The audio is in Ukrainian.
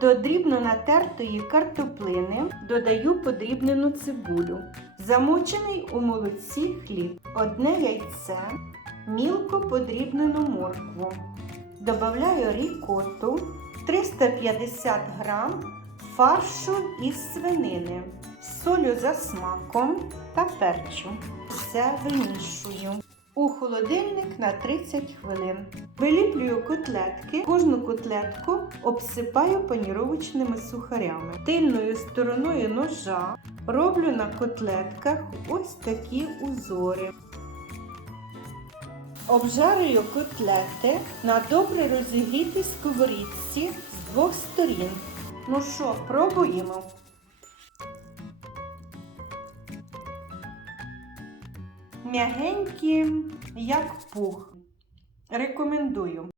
До дрібно натертої картоплини додаю подрібнену цибулю, замочений у молоці хліб, одне яйце, мілко подрібнену моркву. Добавляю рікоту, 350 грам фаршу із свинини, солю за смаком та перчу. Все вимішую. У холодильник на 30 хвилин. Виліплюю котлетки. Кожну котлетку обсипаю паніровочними сухарями. Тильною стороною ножа роблю на котлетках ось такі узори. Обжарюю котлети на добре розігрітій сковорідці з двох сторін. Ну що, пробуємо? М'ягенькі, як пух. Рекомендую.